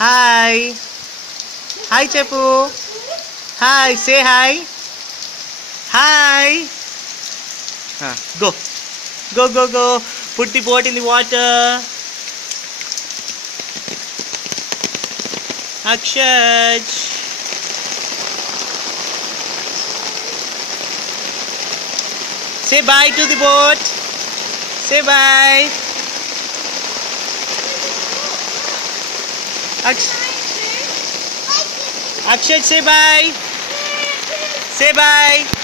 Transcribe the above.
Hi hi చెప్పు. Hi say hi. Hi. Go go go go. Put the boat in the water. Akshaj. Say bye to the boat. Say bye. Akshaj, say bye. Say bye.